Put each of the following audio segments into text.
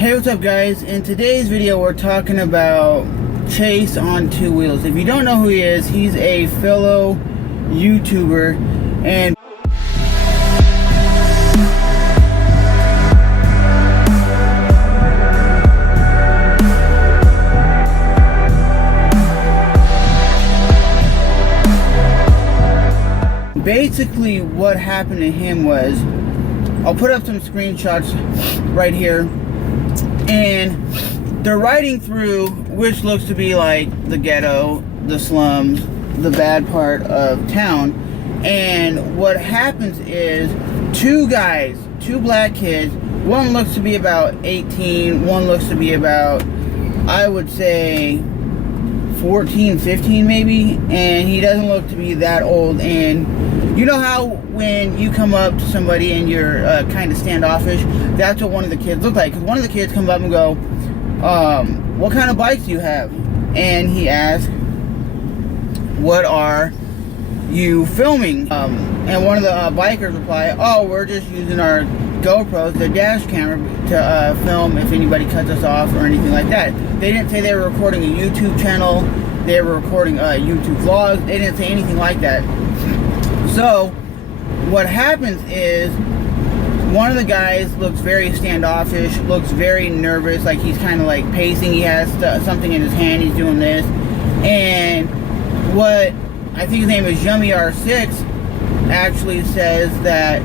Hey, what's up guys? In today's video we're talking about Chase on Two Wheels. If you don't know who he is, he's a fellow YouTuber, and basically what happened to him was, I'll put up some screenshots right here, and they're riding through which looks to be like the ghetto, the slums, the bad part of town. And what happens is two black kids, one looks to be about 18, one looks to be about, I would say 14, 15 maybe, and he doesn't look to be that old. And you know how when you come up to somebody and you're kind of standoffish, that's what one of the kids looked like. Because one of the kids comes up and go, what kind of bikes do you have? And he asked, what are you filming? And one of the bikers replied, oh, we're just using our GoPros, the dash camera, to film if anybody cuts us off or anything like that. They didn't say they were recording a YouTube channel, they were recording YouTube vlogs, they didn't say anything like that. So what happens is one of the guys looks very standoffish, looks very nervous, like he's kind of like pacing, he has something in his hand, he's doing this. And what I think his name is Yummy R6 actually says that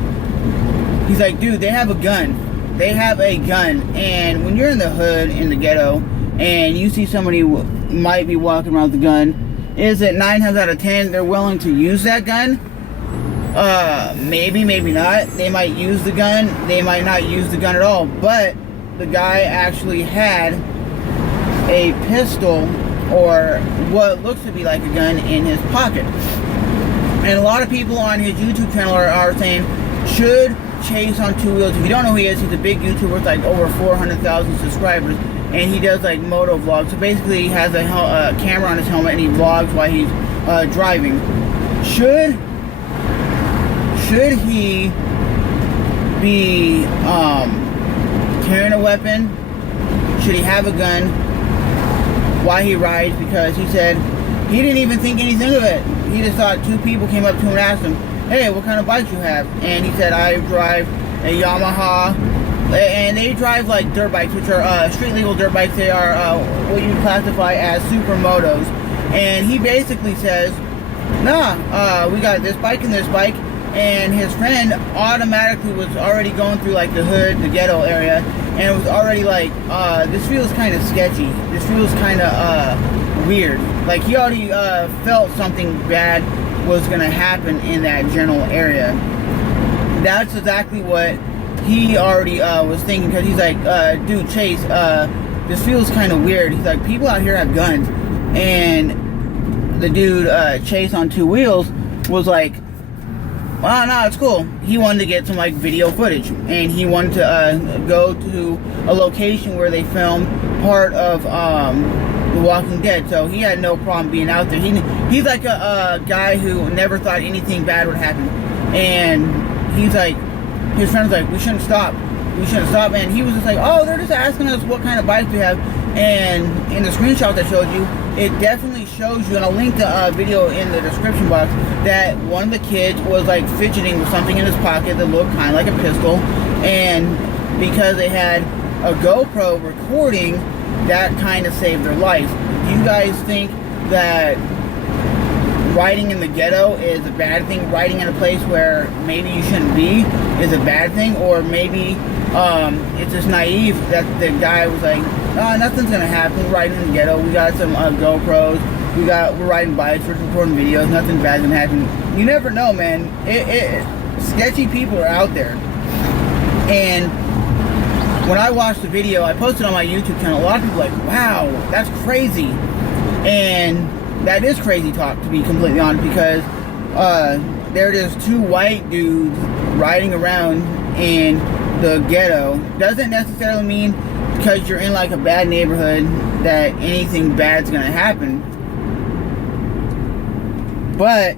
he's like, dude, they have a gun. They have a gun. And when you're in the hood, in the ghetto, and you see somebody might be walking around with a gun, is it 9 times out of 10 they're willing to use that gun? Maybe, maybe not. They might use the gun, they might not use the gun at all. But the guy actually had a pistol, or what looks to be like a gun, in his pocket. And a lot of people on his YouTube channel are saying, should Chase on Two Wheels, if you don't know who he is, he's a big YouTuber with like over 400,000 subscribers, and he does like moto vlogs. So basically he has a camera on his helmet and he vlogs while he's driving. Should he be carrying a weapon? Should he have a gun while he rides? Because he said he didn't even think anything of it. He just thought two people came up to him and asked him, hey, what kind of bike you have? And he said, I drive a Yamaha. And they drive like dirt bikes, which are street legal dirt bikes. They are what you classify as supermotos. And he basically says, nah, we got this bike and this bike. And his friend automatically was already going through like the hood, the ghetto area, and it was already like, this feels kind of sketchy. This feels kind of weird. Like he already felt something bad was gonna happen in that general area. That's exactly what he already was thinking, because he's like, dude, Chase, this feels kind of weird. He's like, people out here have guns. And the dude, Chase on Two Wheels, was like, oh, no, it's cool. He wanted to get some like video footage, and he wanted to go to a location where they filmed part of The Walking Dead. So he had no problem being out there. He's like a guy who never thought anything bad would happen, and he's like, his friend's like, we shouldn't stop, and he was just like, oh, they're just asking us what kind of bike we have. And in the screenshot I showed you, it definitely shows you, and I'll link the video in the description box, that one of the kids was like fidgeting with something in his pocket that looked kind of like a pistol, and because they had a GoPro recording, that kind of saved their life. Do you guys think that riding in the ghetto is a bad thing? Riding in a place where maybe you shouldn't be is a bad thing? Or maybe it's just naive that the guy was like, oh, nothing's gonna happen, we're riding in the ghetto, we got some GoPros, we're riding bikes, we're recording videos, nothing bad's gonna happen. You never know, man. Sketchy people are out there. And when I watched the video, I posted on my YouTube channel, a lot of people were like, wow, that's crazy. And that is crazy talk, to be completely honest, because there it is, two white dudes riding around in the ghetto. Doesn't necessarily mean because you're in like a bad neighborhood that anything bad's gonna happen. But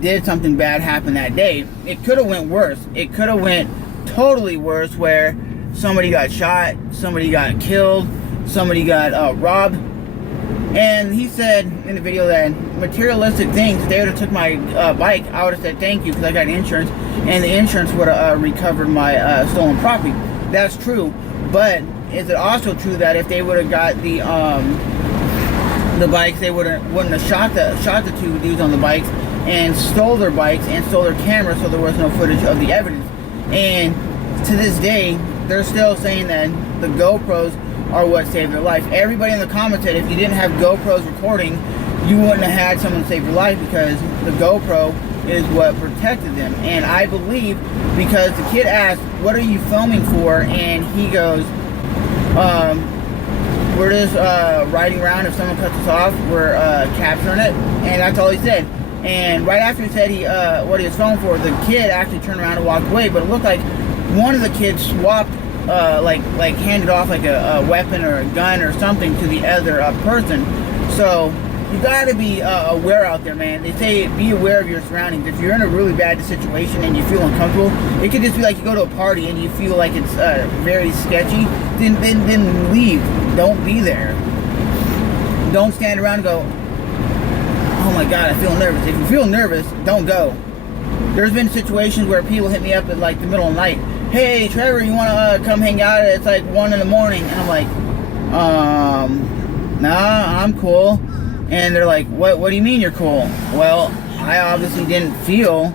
did something bad happen that day? It could have went worse. It could have went totally worse, where somebody got shot, somebody got killed, somebody got robbed. And he said in the video that materialistic things, if they would have took my bike, I would have said thank you because I got insurance, and the insurance would have recovered my stolen property. That's true, but is it also true that if they would have got the bikes, they wouldn't have shot the two dudes on the bikes and stole their bikes and stole their cameras, so there was no footage of the evidence. And to this day, they're still saying that the GoPros are what saved their life. Everybody in the comments said if you didn't have GoPros recording, you wouldn't have had someone save your life, because the GoPro is what protected them. And I believe because the kid asked, "What are you filming for?" and he goes, "We're just riding around. If someone cuts us off, we're capturing it." And that's all he said. And right after he said what he was filming for, the kid actually turned around and walked away. But it looked like one of the kids swapped, like handed off like a weapon or a gun or something to the other person. So you gotta be aware out there, man. They say be aware of your surroundings. If you're in a really bad situation and you feel uncomfortable, it could just be like you go to a party and you feel like it's very sketchy, then leave. Don't be there. Don't stand around and go, "Oh my God, I feel nervous." If you feel nervous, don't go. There's been situations where people hit me up at like the middle of the night. "Hey, Trevor, you want to come hang out? It's like 1 in the morning." And I'm like, nah, I'm cool. And they're like, what do you mean you're cool? Well, I obviously didn't feel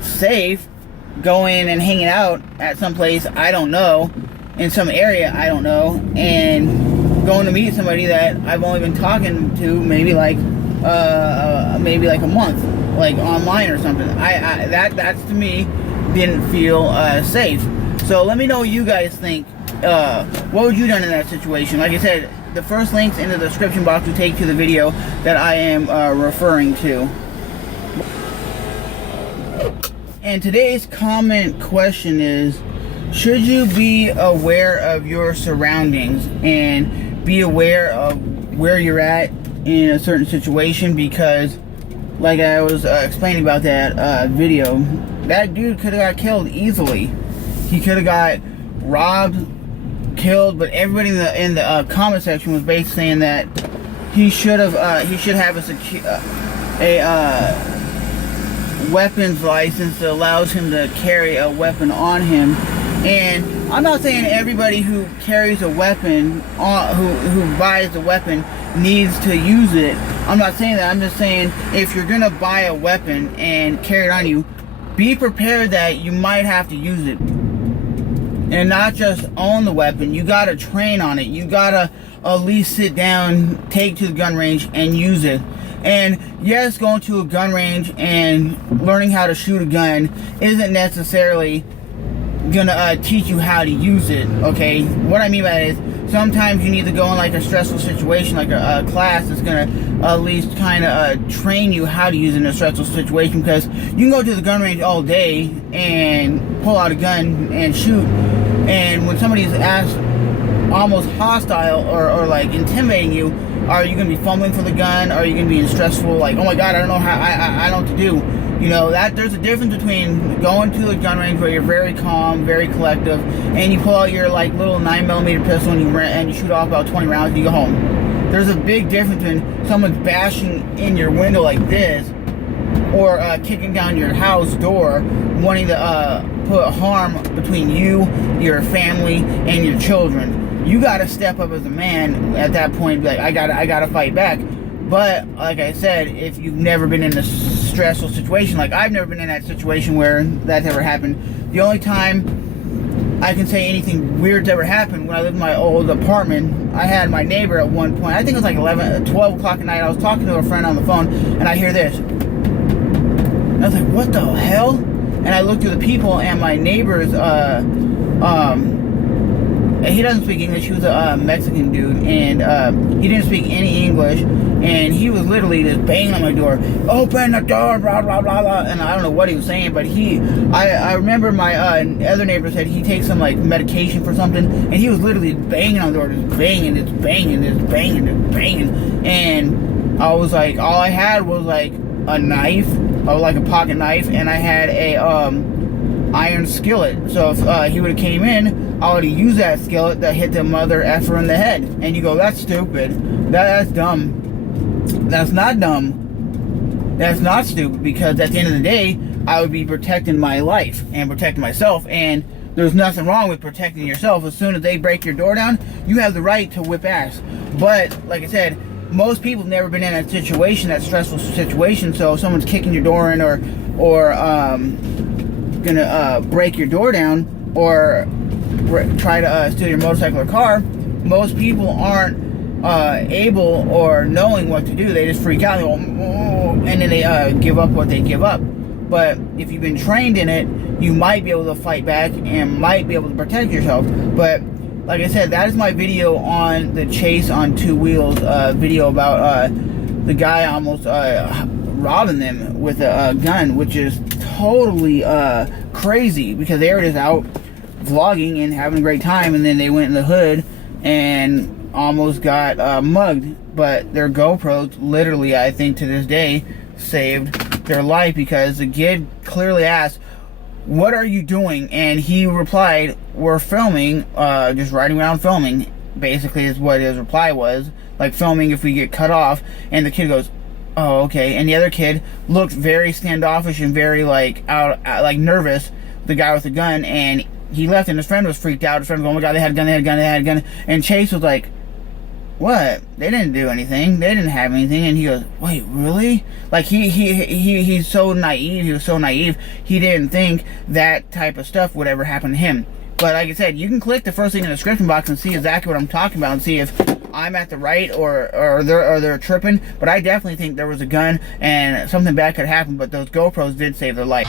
safe going and hanging out at some place I don't know, in some area I don't know, and going to meet somebody that I've only been talking to maybe like a month, like online or something. That's to me didn't feel safe. So let me know what you guys think. What would you done in that situation? Like I said, the first links in the description box will take to the video that I am referring to. And today's comment question is, should you be aware of your surroundings and be aware of where you're at in a certain situation? Because like I was explaining about that video, that dude could have got killed easily. He could have got robbed, killed, but everybody in the comment section was basically saying that he should have a weapons license that allows him to carry a weapon on him. And I'm not saying everybody who carries a weapon, who buys a weapon, needs to use it. I'm not saying that. I'm just saying if you're gonna buy a weapon and carry it on you, be prepared that you might have to use it. And not just own the weapon, you gotta train on it. You gotta at least sit down, take to the gun range, and use it. And yes, going to a gun range and learning how to shoot a gun isn't necessarily gonna teach you how to use it, okay? What I mean by that is, sometimes you need to go in like a stressful situation, like a class that's gonna at least kind of train you how to use it in a stressful situation, because you can go to the gun range all day and pull out a gun and shoot, and when somebody's asked almost hostile or like intimidating you, are you gonna be fumbling for the gun? Are you gonna be in stressful, like, oh my God, I don't know how, I don't know what to do? You know, that there's a difference between going to a gun range where you're very calm, very collective, and you pull out your like little 9mm pistol and you shoot off about 20 rounds and you go home. There's a big difference between someone's bashing in your window like this, or kicking down your house door, wanting to put harm between you, your family, and your children. You gotta step up as a man at that point and be like, I gotta fight back. But like I said, if you've never been in a stressful situation, like I've never been in that situation where that's ever happened. The only time I can say anything weird's ever happened, when I lived in my old apartment, I had my neighbor at one point, I think it was like 12 o'clock at night, I was talking to a friend on the phone, and I hear this. I was like, what the hell? And I looked at the people, and my neighbor's, he doesn't speak English. He was a Mexican dude, and he didn't speak any English, and he was literally just banging on my door, open the door, blah blah blah blah, and I don't know what he was saying, but I remember my other neighbor said he takes some like medication for something, and he was literally banging on the door, just banging, just banging, just banging, just banging, and I was like, all I had was like a knife, like a pocket knife, and I had a iron skillet, so if he would have came in, already use that skillet that hit the mother effer in the head. And you go, that's stupid. That's dumb. That's not dumb. That's not stupid, because at the end of the day, I would be protecting my life and protecting myself. And there's nothing wrong with protecting yourself. As soon as they break your door down, you have the right to whip ass. But like I said, most people have never been in a situation, that stressful situation. So if someone's kicking your door in, or gonna break your door down, or try to steal your motorcycle or car, most people aren't able or knowing what to do. They just freak out, and then they give up what they give up. But if you've been trained in it, you might be able to fight back and might be able to protect yourself. But like I said, that is my video on the chase on two wheels, video about the guy almost robbing them with a gun, which is totally crazy, because they were just out vlogging and having a great time, and then they went in the hood and almost got mugged. But their GoPros, literally, I think to this day, saved their life, because the kid clearly asked, "What are you doing?" And he replied, "We're filming, just riding around filming," basically is what his reply was, like filming if we get cut off. And the kid goes, "Oh, okay." And the other kid looked very standoffish and very like like nervous, the guy with the gun, and he left, and his friend was freaked out. His friend was going, "Oh my God, they had a gun, they had a gun, they had a gun." And Chase was like, "What? They didn't do anything. They didn't have anything." And he goes, "Wait, really?" Like he's so naive. He was so naive. He didn't think that type of stuff would ever happen to him. But like I said, you can click the first link in the description box and see exactly what I'm talking about, and see if I'm at the right or they're tripping. But I definitely think there was a gun and something bad could happen. But those GoPros did save their life.